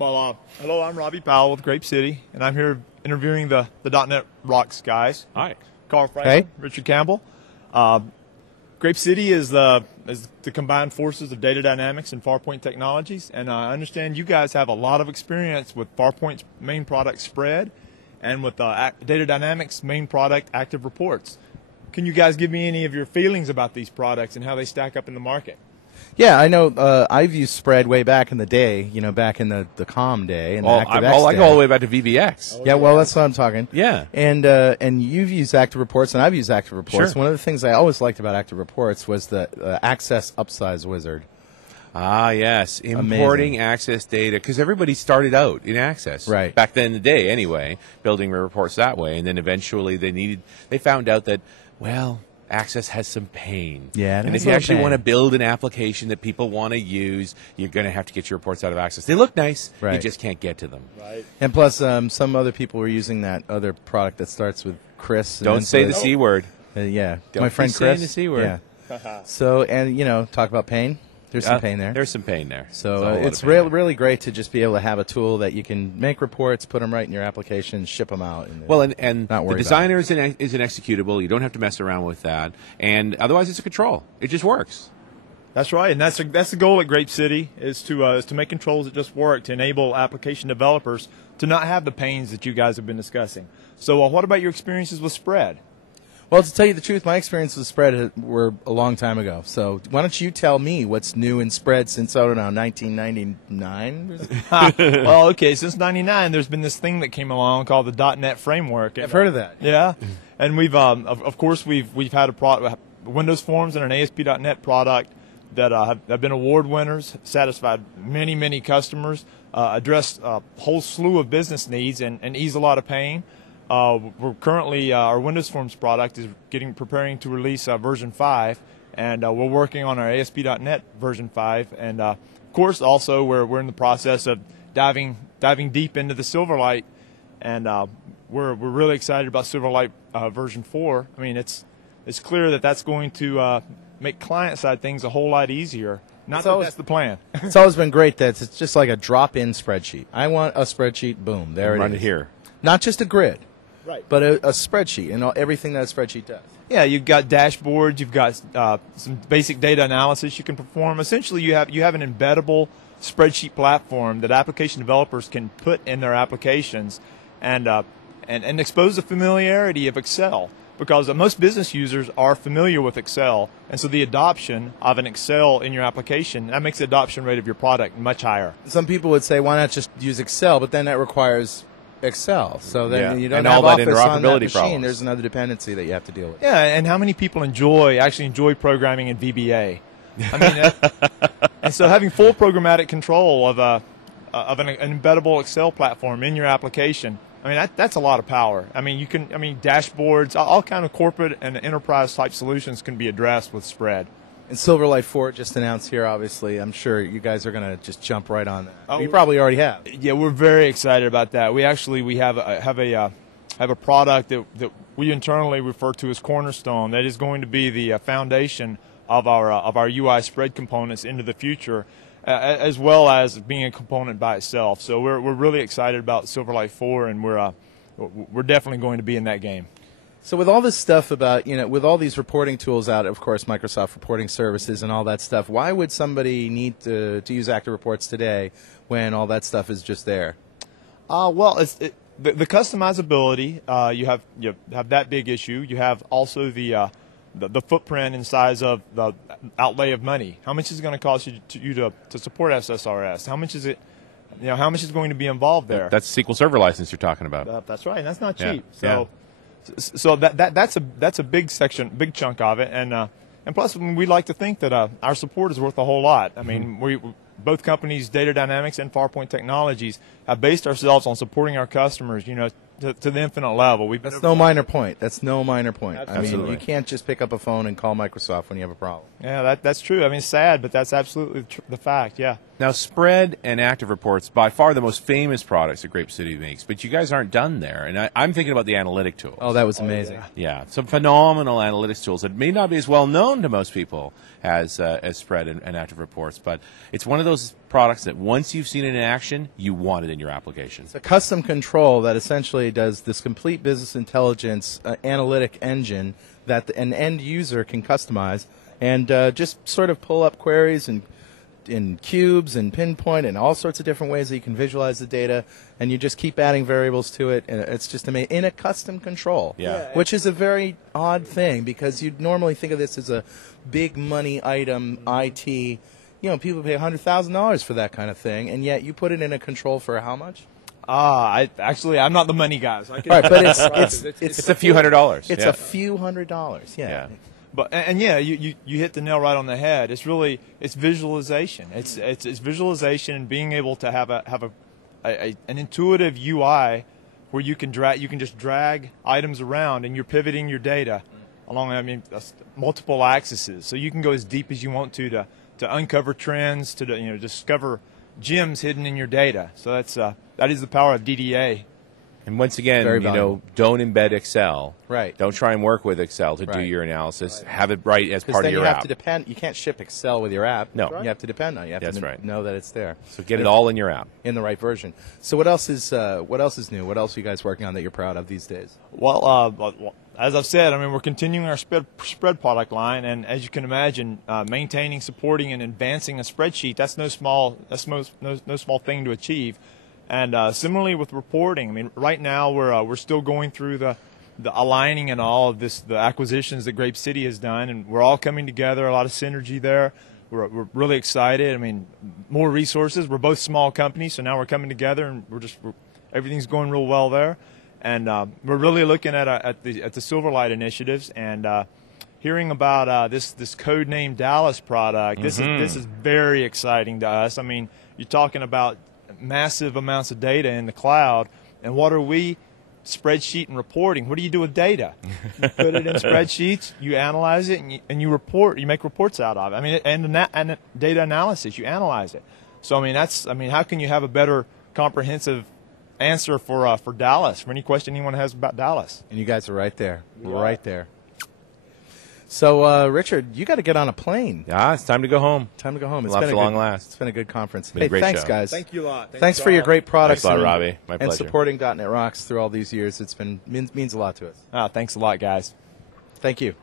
Well, hello, I'm Robby Powell with GrapeCity, and I'm here interviewing the .NET Rocks guys. Hi. Carl Franklin, Hey. Richard Campbell. GrapeCity is the combined forces of Data Dynamics and Farpoint Technologies, and I understand you guys have a lot of experience with Farpoint's main product, Spread, and with Data Dynamics' main product, ActiveReports. Can you guys give me any of your feelings about these products and how they stack up in the market? Yeah, I know. I've used Spread way back in the day, back in the COM day and the ActiveX I day. go all the way back to VBX. Yeah, well, that's what I'm talking. Yeah. And you've used ActiveReports, and I've used ActiveReports. Sure. One of the things I always liked about ActiveReports was the Access Upsize Wizard. Ah, yes. Importing Access data, because everybody started out in Access. Right. Back then in the day, anyway, building reports that way. And then eventually they found out that, well, Access has some pain. Yeah, and if you actually want to build an application that people want to use, you're going to have to get your reports out of Access. They look nice, right. You just can't get to them. Right. And plus, some other people were using that other product that starts with Chris. Don't say the C word. Yeah, Don't my friend be saying Chris. the C word. Yeah. So, and talk about pain. There's some pain there. There's some pain there. So it's really great to just be able to have a tool that you can make reports, put them right in your application, ship them out. And not the designer is an executable. You don't have to mess around with that. And otherwise, it's a control. It just works. That's right, and that's the goal at GrapeCity is to make controls that just work, to enable application developers to not have the pains that you guys have been discussing. So what about your experiences with Spread? Well, to tell you the truth, my experiences with Spread were a long time ago. So why don't you tell me what's new in Spread since, I don't know, 1999? Well, okay, since 99, there's been this thing that came along called the .NET Framework. I've heard of that. Yeah, and we've, of course, we've had a Windows Forms and an ASP.NET product that have been award winners, satisfied many customers, addressed a whole slew of business needs, and ease a lot of pain. We're currently, our Windows Forms product is preparing to release version 5, and we're working on our ASP.NET version 5. And of course, also we're in the process of diving deep into the Silverlight, and we're really excited about Silverlight version 4. I mean, it's clear that that's going to make client-side things a whole lot easier. Not that that's the plan. It's always been great that it's just like a drop-in spreadsheet. I want a spreadsheet, boom, there it is. Run it here. Not just a grid. Right. But a spreadsheet and everything that a spreadsheet does. Yeah, you've got dashboards, you've got some basic data analysis you can perform. Essentially, you have an embeddable spreadsheet platform that application developers can put in their applications and expose the familiarity of Excel, because most business users are familiar with Excel, and so the adoption of an Excel in your application, that makes the adoption rate of your product much higher. Some people would say, why not just use Excel? But then that requires Excel. So then you don't and have all that Office on that interoperability machine. problems. There's another dependency that you have to deal with. Yeah, and how many people actually enjoy programming in VBA? I mean, and so having full programmatic control of an embeddable Excel platform in your application, I mean, that's a lot of power. I mean, dashboards, all kind of corporate and enterprise type solutions can be addressed with Spread. And Silverlight 4 just announced here, obviously. I'm sure you guys are going to just jump right on that. Oh, you probably already have. Yeah, we're very excited about that. We have a product that we internally refer to as Cornerstone. That is going to be the foundation of our UI Spread components into the future, as well as being a component by itself. So we're really excited about Silverlight 4, and we're definitely going to be in that game. So with all this stuff about, with all these reporting tools out, of course, Microsoft Reporting Services and all that stuff, why would somebody need to use ActiveReports today when all that stuff is just there? Well, the customizability, you have that big issue. You have also the footprint and size of the outlay of money. How much is it going to cost you to support SSRS? How much is it? How much is going to be involved there? That's SQL Server license you're talking about. That's right. And that's not cheap. Yeah. So that's a big section, big chunk of it, and plus we like to think that our support is worth a whole lot. I mean, both companies, Data Dynamics and Farpoint Technologies, have based ourselves on supporting our customers, to the infinite level. That's no minor point. That's no minor point. Absolutely. I mean, you can't just pick up a phone and call Microsoft when you have a problem. Yeah, that's true. I mean, it's sad, but that's absolutely the fact. Yeah. Now, Spread and ActiveReports, by far the most famous products that GrapeCity makes, but you guys aren't done there. And I'm thinking about the analytic tools. Oh, that was amazing. Yeah, some phenomenal analytics tools that may not be as well known to most people as Spread and ActiveReports, but it's one of those products that once you've seen it in action, you want it in your application. It's a custom control that essentially does this complete business intelligence analytic engine that an end user can customize and just sort of pull up queries and in cubes and pinpoint and all sorts of different ways that you can visualize the data, and you just keep adding variables to it, and it's just amazing in a custom control, which is a very odd thing because you'd normally think of this as a big money item, IT. You know, people pay $100,000 for that kind of thing, and yet you put it in a control for how much? I'm not the money guy. So I can Right, but it's a few $100s. It's a few $100s. Yeah. But yeah, you hit the nail right on the head. It's visualization. It's visualization and being able to have an intuitive UI where you can just drag items around and you're pivoting your data along multiple axes. So you can go as deep as you want to uncover trends, to discover gems hidden in your data. So that is the power of DDA. And once again, don't embed Excel. Right. Don't try and work with Excel to do your analysis. Have it right as part of your app. You can't ship Excel with your app. No. You have to depend on it. You have to know that it's there. So get it all in your app. In the right version. So what else is new? What else are you guys working on that you're proud of these days? Well, as I've said, we're continuing our spread product line, and as you can imagine, maintaining, supporting, and advancing a spreadsheet, that's no small thing to achieve. And similarly with reporting, right now we're still going through the aligning and all of the acquisitions that GrapeCity has done, and we're all coming together. A lot of synergy there. We're really excited. More resources. We're both small companies, so now we're coming together, and everything's going real well there. And we're really looking at the Silverlight initiatives and hearing about this code name Dallas product. This is very exciting to us. You're talking about massive amounts of data in the cloud, and what are we? Spreadsheet and reporting. What do you do with data? You put it in spreadsheets, you analyze it, and you report. You make reports out of it. And data analysis, you analyze it. So how can you have a better comprehensive answer for Dallas, for any question anyone has about Dallas? And you guys are right there, right there. So, Richard, you got to get on a plane. Yeah, it's time to go home. Time to go home. It's been a long last. It's been a good conference. Hey, thanks, show. Guys. Thank you a lot. Thanks for your great products. Thanks a lot, Robbie. My pleasure. And supporting .NET Rocks through all these years. It's means a lot to us. Thanks a lot, guys. Thank you.